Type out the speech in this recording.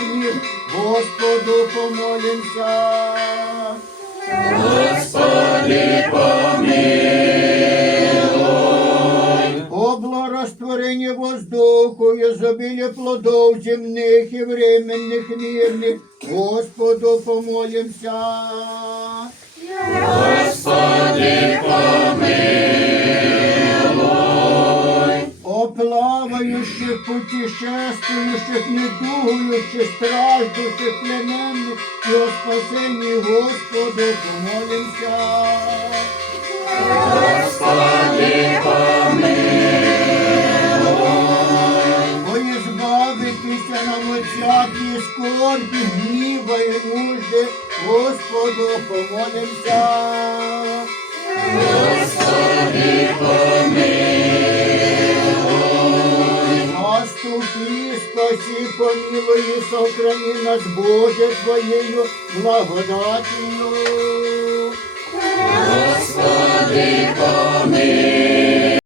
ніг, Господу помолимся. Господи, помилуй. О благорастворении воздуху, изобилие плодов земных и временных мирных, Господу помолимся. Господи, помилуй. О плавающих, путешествующих, недугующих, страждущих, плененных и о спасении Господу помолимся. Господи, помилуй. О избавитеся нам от всякие скорби, гнева и нужды, Господу помолимся. Господи, помилуй. Наступи, спаси, помилуй и сохрани нас, Боже, Твоею благодатью. Господи, помилуй.